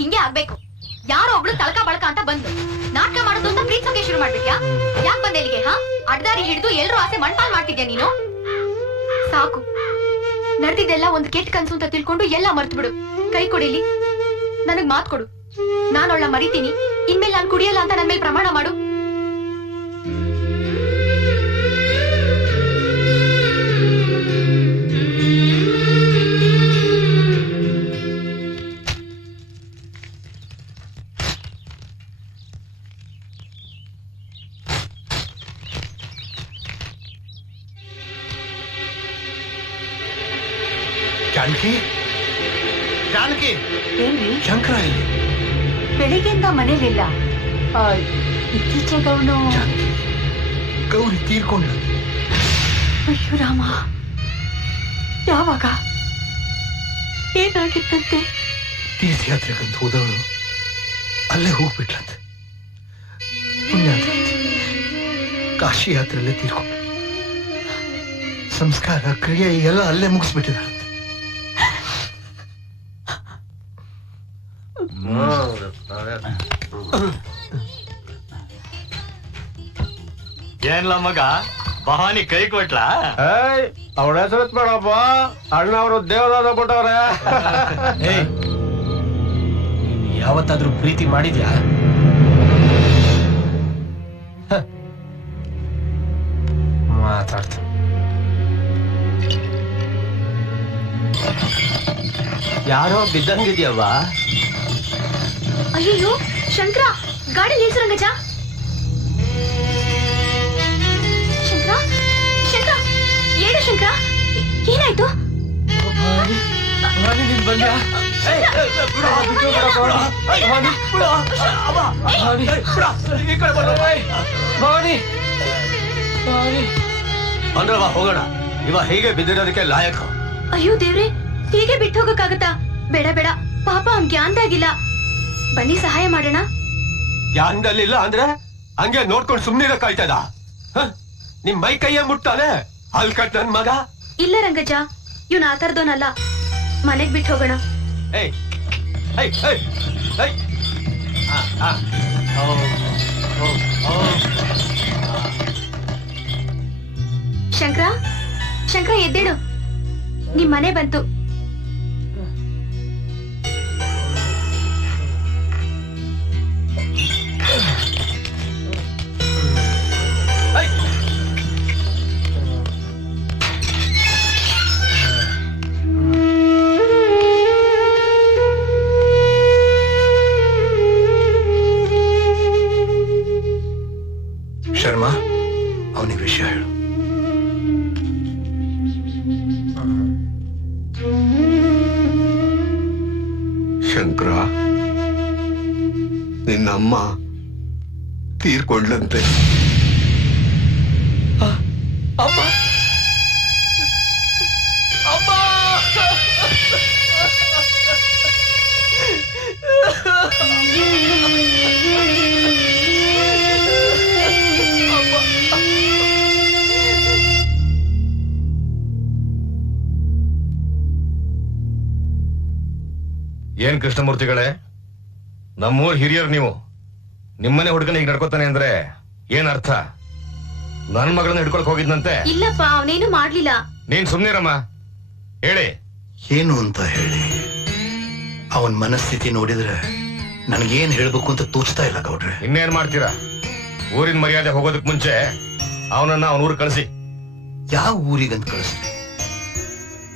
ಹಿಂಗೆ ಆಗ್ಬೇಕು. ಯಾರೋ ಒಬ್ಳು ತಳಕ ಬಳಕ ಅಂತ ಬಂದು ನಾಟಕ ಮಾಡೋದು ಅಂತ ಪ್ರೀತಿಸೋಕೆ ಶುರು ಮಾಡ್ಬಿಟ್ಯಾ? ಯಾಕೆ ಬಂದೆ ಇಲ್ಲಿಗೆ? ಅಡ್ದಾರಿ ಹಿಡಿದು ಎಲ್ರೂ ಆಸೆ ಮಣ್ಪಾಲ್ ಮಾಡ್ತಿದ್ಯಾ ನೀನು? ಸಾಕು, ನಡೆದಿದ್ದೆಲ್ಲ ಒಂದ್ ಕೆಟ್ಟ ಕನ್ಸು ಅಂತ ತಿಳ್ಕೊಂಡು ಎಲ್ಲ ಮರ್ತು ಬಿಡು. ಕೈ ಕೊಡಿಲಿ, ನನಗ್ ಮಾತ್ ಕೊಡು. ನಾನೊಳ್ಳ ಮರಿತೀನಿ. ಇನ್ಮೇಲೆ ನಾನು ಕುಡಿಯಲ್ಲ ಅಂತ ನನ್ ಮೇಲೆ ಪ್ರಮಾಣ ಮಾಡು. ಜಾನಕಿ, ಜಾನಕಿ, ಏನ್ರಿ ಶಂಕರ ಇಲ್ಲಿ ಬೆಳಿಗ್ಗೆಯಿಂದ ಮನೇಲಿಲ್ಲ. ಇತ್ತೀಚೆಗೆ ಅವನು ಗೌರಿ ತೀರ್ಕೊಂಡ್ಲು. ಅಯ್ಯೋ ರಾಮ, ಯಾವಾಗ? ಏನಾಗಿತ್ತಂತೆ? ತೀರ್ಥಯಾತ್ರೆಗಂತ ಹೋದವಳು ಅಲ್ಲೇ ಹೋಗ್ಬಿಟ್ಲಂತೆ. ಪುಣ್ಯಾತ್ರೆ ಕಾಶಿ ಯಾತ್ರೆಯಲ್ಲೇ ತೀರ್ಕೊಂಡ್ಳು. ಸಂಸ್ಕಾರ ಕ್ರಿಯೆ ಎಲ್ಲ ಅಲ್ಲೇ ಮುಗಿಸ್ಬಿಟ್ಟಿದ್ದಾಳೆ. ಏನ್ಲ ಮಗ ಭವಾನಿ ಕೈ ಕೊಟ್ಲಾ? ಅವಳ ಹೆಸರು ಬೇಡಪ್ಪ, ಅಣ್ಣ ಅವರು ದೇವದಾದ ಕೊಟ್ಟವ್ರೆ. ಯಾವತ್ತಾದ್ರೂ ಪ್ರೀತಿ ಮಾಡಿದ್ಯಾ? ಮಾತಾಡ್ತ ಯಾರೋ ಬಿದ್ದಂಗಿದ್ಯವ್ವ. ಅಯ್ಯೋ ಶಂಕರ, ಗಾಡಿ ನಿಲ್ಸು ರಂಗಜ. ಶಂಕರ, ಶಂಕರ, ಏನು ಶಂಕರ, ಏನಾಯ್ತು? ಅಂದ್ರವ ಹೋಗೋಣ. ಇವ ಹೀಗೆ ಬಿದ್ದಿರೋದಕ್ಕೆ ಲಾಯಕ. ಅಯ್ಯೋ ದೇವ್ರೆ, ಹೀಗೆ ಬಿಟ್ಟು ಹೋಗಕ್ಕಾಗತ್ತಾ? ಬೇಡ ಬೇಡ, ಪಾಪ ಅವ್ನ್ಗೆ ಅಂದಾಗಿಲ್ಲ. ಬನ್ನಿ ಸಹಾಯ ಮಾಡೋಣ. ಯಾಂದಲ್ಲಿಲ್ಲ ಅಂದ್ರೆ ಹಂಗೆ ನೋಡ್ಕೊಂಡು ಸುಮ್ನಿರಕ್ಕಾಯ್ತದ? ನಿಮ್ ಮೈ ಕೈಯೇ ಮುಟ್ತಾನೆ ಅಲ್ ಕಟ್ ನನ್ ಮಗ. ಇಲ್ಲ ರಂಗಜ, ಇವ್ನ ಆ ತರದೋನಲ್ಲ. ಮನೆಗ್ ಬಿಟ್ಟು ಹೋಗೋಣ. ಏಯ್ ಏಯ್ ಏಯ್ ಏಯ್ ಶಂಕರ, ಶಂಕರ ಎದ್ದೇಳು, ನಿಮ್ ಮನೆ ಬಂತು. ಶರ್ಮಾ, ಅವನಿಗೆ ವಿಷಯ ಹೇಳು. ಶಂಕರ, ನಿನ್ನಮ್ಮ ತೀರ್ಕೊಂಡ್ಲಂತೆ. ಅಮ್ಮ, ಅಮ್ಮ, ಏನ್ ಕೃಷ್ಣಮೂರ್ತಿಗಳೇ, ನಮ್ಮೂರ್ ಹಿರಿಯರು ನೀವು. ನಿಮ್ಮನೆ ಹುಡುಗನ ಈಗ ನಡ್ಕೋತಾನೆ ಅಂದ್ರೆ ಏನ್ ಅರ್ಥ? ನನ್ ಮಗಳನ್ನ ಹಿಡ್ಕೊಳಕ್ ಹೋಗಿದ್ನಂತೆ. ಇಲ್ಲಪ್ಪ, ಅವನೇನು ಮಾಡ್ಲಿಲ್ಲ. ನೀನ್ ಸುಮ್ನಿರಮ್ಮ, ಹೇಳಿ. ಏನು ಅಂತ ಹೇಳಿ? ಅವನ್ ಮನಸ್ಥಿತಿ ನೋಡಿದ್ರೆ ನನಗೇನ್ ಹೇಳ್ಬೇಕು ಅಂತ ತೋಚ್ತಾ ಇಲ್ಲ ಗೌಡ್ರೆ. ಇನ್ನೇನ್ ಮಾಡ್ತೀರಾ? ಊರಿನ ಮರ್ಯಾದೆ ಹೋಗೋದಕ್ ಮುಂಚೆ ಅವನನ್ನ ಅವನ ಊರ್ ಕಳಿಸಿ. ಯಾವ ಊರಿಗಂತ ಕಳಿಸ್ಲಿ?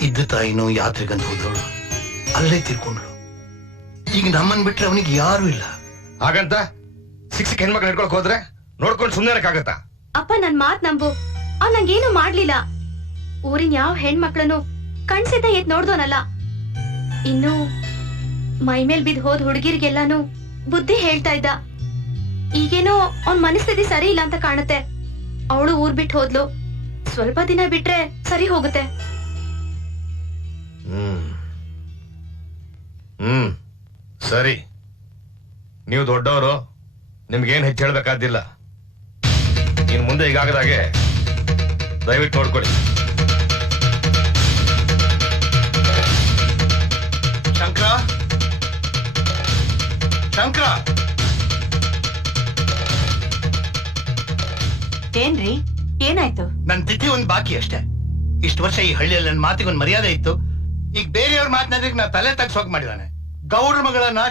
ಇದ್ದ ತಾಯಿನೋ ಯಾತ್ರೆಗಂತ ಹೋದವಳು ಅಲ್ಲೇ ತೀರ್ಕೊಂಡ್ಳು. ಈಗ ನಮ್ಮನ್ ಬಿಟ್ರೆ ಅವನಿಗೆ ಯಾರು ಇಲ್ಲ. ಹಾಗಂತ ಸಿಕ್ ಹೆಣ್ಮಕ್ಳು ಹಿಡ್ಕೊಳಕ್ ಹೋದ್ರೆ ನೋಡ್ಕೊಂಡು ಸುಮ್ನೆ ಇರಕ್ಕಾಗತ್ತಾ? ಅಪ್ಪ, ನನ್ ಮಾತ್ ನಂಬು. ಅವ್ ನಂಗೇನು ಮಾಡ್ಲಿಲ್ಲ. ಊರಿನ ಯಾವ ಹೆಣ್ಮಕ್ಳನ್ನು ಕಣ್ಸಿದ್ದ ಎತ್ ನೋಡ್ದೋನಲ್ಲ. ಇನ್ನು ಮೈ ಮೇಲ್ ಬಿದ್ ಹೋದ್ ಹುಡುಗಿರ್ಗೆಲ್ಲಾನು ಬುದ್ಧಿ ಹೇಳ್ತಾ ಇದ್ದ. ಈಗೇನೋ ಅವ್ನ್ ಮನಸ್ಥಿತಿ ಸರಿ ಇಲ್ಲ ಅಂತ ಕಾಣುತ್ತೆ. ಅವಳು ಊರ್ ಬಿಟ್ಟು ಹೋದ್ಲು. ಸ್ವಲ್ಪ ದಿನ ಬಿಟ್ರೆ ಸರಿ ಹೋಗುತ್ತೆ. ಸರಿ, ನೀವು ದೊಡ್ಡವರು, ನಿಮ್ಗೇನ್ ಹೆಚ್ಚು ಹೇಳ್ಬೇಕಾದಿಲ್ಲ. ಇನ್ ಮುಂದೆ ಈಗಾಗದಾಗೆ ದಯವಿಟ್ಟು ನೋಡ್ಕೊಳ್ಳಿ. ಶಂಕರ, ಶಂಕರ, ಏನ್ರಿ ಏನಾಯ್ತು? ನನ್ ತಿಥಿ ಒಂದ್ ಬಾಕಿ ಅಷ್ಟೇ. ಇಷ್ಟು ವರ್ಷ ಈ ಹಳ್ಳಿಯಲ್ಲಿ ನನ್ನ ಮಾತಿಗೆ ಒಂದ್ ಮರ್ಯಾದೆ ಇತ್ತು. ಈಗ ಬೇರೆಯವ್ರ ಮಾತನಾದ್ರೆ ನಾ ತಲೆ ತಗ್ಸೋಕ್ ಮಾಡಿದಾನೆ. ಗೌಡ್ರ ಮಗಳನ್ನ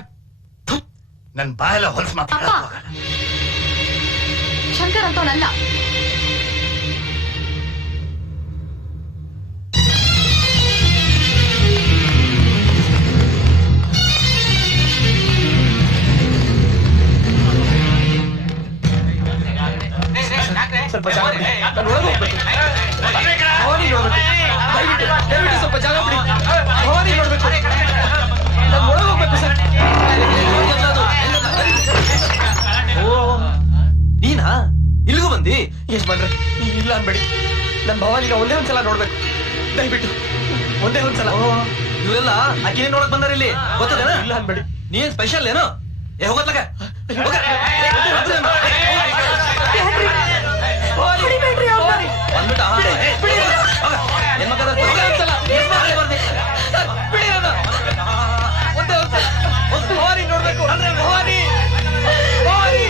ನನ್ ಬಾಯೆಲ್ಲ ಹೊಲಸು ಮಾತಾಡ. ಶಂಕರ್ ಅಂತವನಲ್ಲ. ಸ್ವಲ್ಪ ಜಾಗ ಬಿಡಿ. ನಾನು ಒಳಗೆ ಹೋಗ್ಬೇಕು. ಭವಾನಿ ನೋಡ್ಬೇಕು. ದಯವಿಟ್ಟು ಸ್ವಲ್ಪ ಜಾಗ ಬಿಡಿ. ಭವಾನಿ ನೋಡ್ಬೇಕು. ನಾನು ಒಳಗೆ ಹೋಗ್ಬೇಕು ಸರ್. ಓ, ನೀನಾ ಇಲ್ಲಿಗೂ ಬಂದಿ? ಎಷ್ಟ್ ಬಂದ್ರೆ ಇಲ್ಲ ಅನ್ಬೇಡಿ. ನನ್ ಭವಾನಿಗ ಒಂದೇ ಒಂದ್ಸಲ ನೋಡ್ಬೇಕು, ದಯವಿಟ್ಟು ಒಂದೇ ಒಂದ್ಸಲ. ಇವರೆಲ್ಲ ಆಕಿನೇ ನೋಡಕ್ ಬಂದಾರ ಇಲ್ಲಿ, ಗೊತ್ತದೇನ? ಇಲ್ಲ ಅನ್ಬೇಡಿ. ನೀನ್ ಸ್ಪೆಷಲ್ ಏನು? ಹೋಗತ್ಲಕ ನೋಡ್ಬೇಕು. ಭವಾನಿ ಭವಾನಿ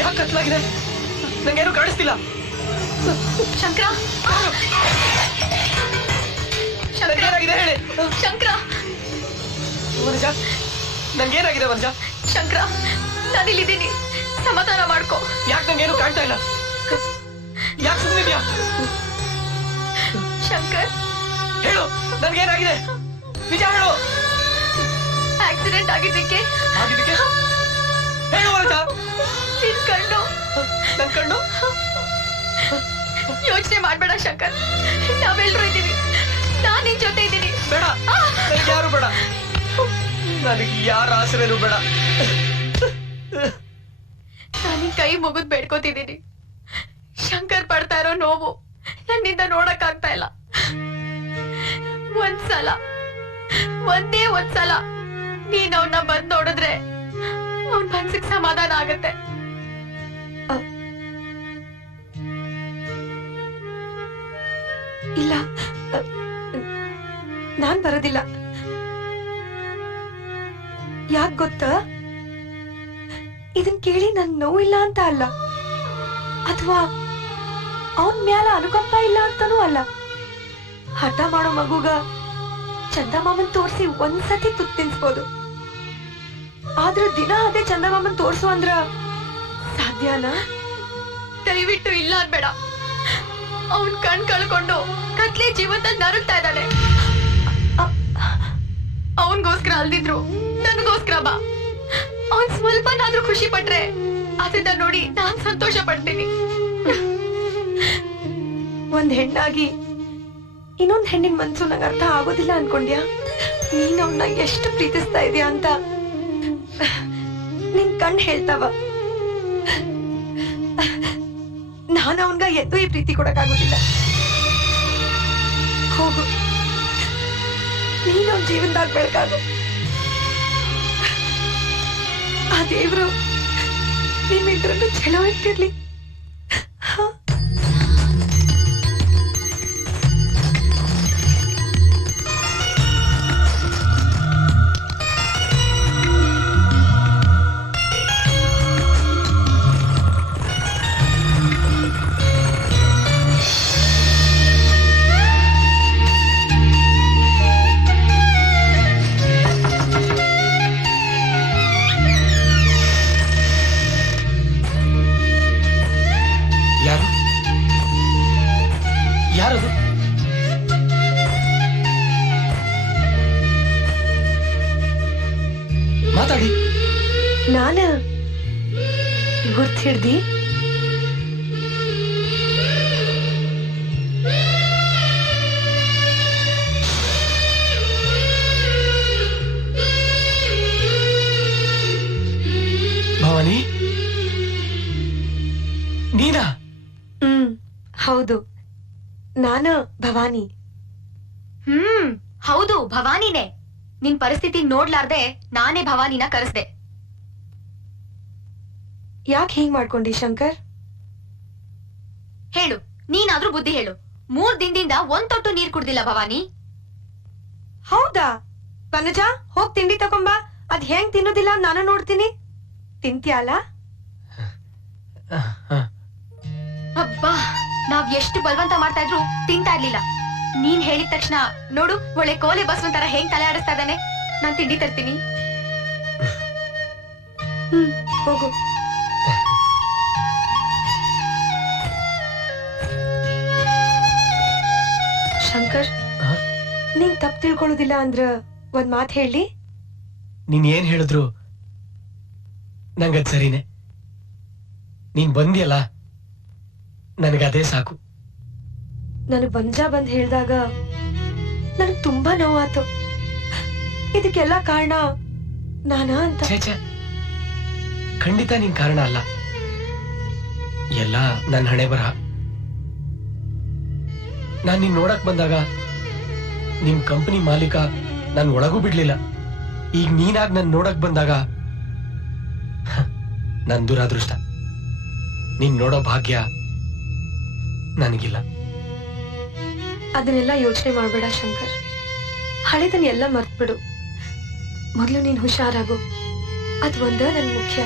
ಯಾಕೆ ಕತ್ಲಾಗಿದೆ? ನಂಗೇನು ಕಾಣಿಸ್ತಿಲ್ಲ. ಶಂಕರ, ಏನಾಗಿದೆ ಹೇಳಿ ಶಂಕರ, ವನಜ. ನಂಗೇನಾಗಿದೆ ವನಜ? ಶಂಕರ, ನಾನಿಲ್ಲಿದ್ದೀನಿ, ಸಮಾಧಾನ ಮಾಡ್ಕೋ. ಯಾಕೆ ನಂಗೇನು ಕಾಣ್ತಾ ಇಲ್ಲ? ಯಾಕೆ ಸುಮ್ಮನಿದ್ಯಾ? ಶಂಕರ್, ಹೇಳು, ನನ್ಗೇನಾಗಿದೆ? ನಿಜ ಹೇಳು. ಆಕ್ಸಿಡೆಂಟ್ ಆಗಿದ್ದಕ್ಕೆ ಆಗಿದ್ದಕ್ಕೆ ಹೇಳು ವನಜ. ನಿನ್ ಕಣ್ಣು. ನನ್ ಕಣ್ಣು? ಯೋಚನೆ ಮಾಡ್ಬೇಡ ಶಂಕರ್, ನಾವೆಲ್ಲರೂ ಇದ್ದೀವಿ. ನಾನ್ ನಿನ್ ಜೊತೆ ಇದ್ದೀನಿ. ಬೇಡ, ನನಗೆ ಯಾರು ಬೇಡ. ನನಗೆ ಯಾರ ಆಸರೆನೂ ಬೇಡ. ನಾನು ಕೈ ಮುಗಿದ್ ಬೇಡ್ಕೋತಿದ್ದೀನಿ. ಶಂಕರ್ ಪಡ್ತಾ ಇರೋ ನೋವು ನನ್ನಿಂದ ನೋಡಕ್ ಆಗ್ತಾ ಇಲ್ಲ. ಒಂದ್ಸಲ, ಒಂದೇ ಒಂದ್ಸಲ ನೀನ್ ಅವನ್ನ ಬಂದ್ ನೋಡಿದ್ರೆ ಅವನ್ ಮನ್ಸಿಗೆ ಸಮಾಧಾನ ಆಗತ್ತೆ. ಇಲ್ಲ, ನಾನ್ ಬರೋದಿಲ್ಲ. ಯಾಕ್ ಗೊತ್ತಾ? ಇದನ್ ಕೇಳಿ ನನ್ ನೋವಿಲ್ಲ ಅಂತ ಅಲ್ಲ, ಅಥವಾ ಅವನ್ ಮ್ಯಾಲ ಅನುಕಂಪ ಇಲ್ಲ ಅಂತಾನೂ ಅಲ್ಲ. ಹಠ ಮಾಡೋ ಮಗುಗ ಚಂದಮಾಮನ್ ತೋರ್ಸಿ ಒಂದ್ಸತಿ ತುತ್ತು ತಿನ್ಸ್ಬೋದು, ಆದ್ರೆ ದಿನ ಅದೇ ಚಂದಮಾಮನ್ ತೋರ್ಸು ಅಂದ್ರ ಸಾಧ್ಯನಾ? ದಯವಿಟ್ಟು ಇಲ್ಲ ಅನ್ಬೇಡ. ಅವನ್ ಕಣ್ ಕಳ್ಕೊಂಡು ಕತ್ಲೆ ಜೀವನದಲ್ಲಿ ನರಳ್ತಾ ಇದ್ದಾನೆ. ಅವನ್ಗೋಸ್ಕರ ಅಲ್ದಿದ್ರು ನನಗೋಸ್ಕರ ಬಾ. ಅವನ್ ಸ್ವಲ್ಪನಾದ್ರೂ ಖುಷಿ ಪಟ್ರೆ ಅದನ್ನ ನೋಡಿ ನಾನ್ ಸಂತೋಷ ಪಡ್ತೀನಿ. ಒಂದ್ ಹೆಣ್ಣಾಗಿ ಇನ್ನೊಂದ್ ಹೆಣ್ಣಿನ ಮನ್ಸು ನಂಗೆ ಅರ್ಥ ಆಗೋದಿಲ್ಲ ಅನ್ಕೊಂಡ್ಯಾ? ನೀನ್ ಅವನ್ನ ಎಷ್ಟು ಪ್ರೀತಿಸ್ತಾ ಇದೀಯ ಅಂತ ನಿನ್ ಕಣ್ ಹೇಳ್ತಾವ. ನಾನು ಅವನ್ಗ ಎದ್ದು ಈ ಪ್ರೀತಿ ಕೊಡಕ್ಕಾಗೋದಿಲ್ಲ. ಹೋಗು, ನೀನ್ ಅವ್ನ ಜೀವನದಾಗ ಬೆಳಕಾಗು. ಆ ದೇವ್ರು ನಿಮ್ಮಿಬ್ಬರನ್ನು ಚಲೋ ಇಟ್ಟಿರ್ಲಿ. ನಾನ ಗುರ್ತ್ ಹಿಡ್ದಿ? ಭವಾನಿ, ನೀನಾ? ಹೌದು, ನಾನು ಭವಾನಿ. ಹೌದು, ಭವಾನಿನೇ. ನಿನ್ ಪರಿಸ್ಥಿತಿ ನೋಡ್ಲಾರ್ದೆ ನಾನೇ ಭವಾನಿನ ಕರೆಸ್ದೆ. ಯಾಕೆ ಹೀಗ್ ಮಾಡ್ಕೊಂಡಿ ಶಂಕರ್? ಹೇಳು, ನೀನಾದ್ರೂ ಬುದ್ಧಿ ಹೇಳು. 3 ದಿನದಿಂದ ಒಂದ್ ತೊಟ್ಟು ನೀರ್ ಕುಡ್ದಿಲ್ಲ ಭವಾನಿ. ಹೌದಾ? ಪನಜ, ಹೋಗ್ ತಿಂಡಿ ತಗೊಂಬ. ಅದ್ ಹೆಂಗ್ ತಿನ್ನೋದಿಲ್ಲ ನಾನು ನೋಡ್ತೀನಿ. ತಿಂತ್ಯಾಲ? ಅಬ್ಬಾ, ನಾವ್ ಎಷ್ಟು ಬಲವಂತ ಮಾಡ್ತಾ ಇದ್ರು ತಿಂತಾ ಇರ್ಲಿಲ್ಲ. ನೀನ್ ಹೇಳಿದ ತಕ್ಷಣ ನೋಡು, ಒಳ್ಳೆ ಕೋಲೆ ಬಸ್ವಂತರ ಹೆಂಗ್ ತಲೆ ಆಡಿಸ್ತಾ ಇದ್ದಾನೆ. ನಾನ್ ತಿಂಡಿ ತರ್ತೀನಿ. ಹೋಗು. ಶಂಕರ್, ನೀನ್ ತಪ್ಪು ತಿಳ್ಕೊಳ್ಳೋದಿಲ್ಲ ಅಂದ್ರ ಒಂದ್ ಮಾತ್ ಹೇಳಿ. ನೀನ್ ಏನ್ ಹೇಳಿದ್ರು ನಂಗದ್ ಸರಿನೆ. ನೀನ್ ಬಂದಿಯಲ್ಲ, ನನಗದೇ ಸಾಕು. ನನಗ್ ಬಂದ್ ಹೇಳ್ದಾಗ ನನಗ್ ತುಂಬಾ ನೋವಾತು. ಇದಕ್ಕೆಲ್ಲ ಕಾರಣ ನಾನಾ ಅಂತ. ಛೇ, ಖಂಡಿತ ನೀನ್ ಕಾರಣ ಅಲ್ಲ. ಎಲ್ಲ ನನ್ನ ಹಣೆ ಬರಹ. ನಾನ್ ನಿನ್ ನೋಡಕ್ ಬಂದಾಗ ನಿಮ್ ಕಂಪನಿ ಮಾಲೀಕ ನನ್ ಒಳಗೂ ಬಿಡ್ಲಿಲ್ಲ. ಈಗ ನೀನಾಗ್ ನನ್ ನೋಡಕ್ ಬಂದಾಗ ನನ್ ದುರಾದೃಷ್ಟ. ನೀನ್ ನೋಡೋ ಭಾಗ್ಯ ನನಗಿಲ್ಲ. ಅದನ್ನೆಲ್ಲ ಯೋಚನೆ ಮಾಡ್ಬೇಡ ಶಂಕರ್. ಹಳೆದನ್ನ ಎಲ್ಲ ಮರ್ತ್ಬಿಡು. ಮೊದ್ಲು ನೀನ್ ಹುಷಾರಾಗು. ಅದ್ ಒಂದ ನನ್ ಮುಖ್ಯ.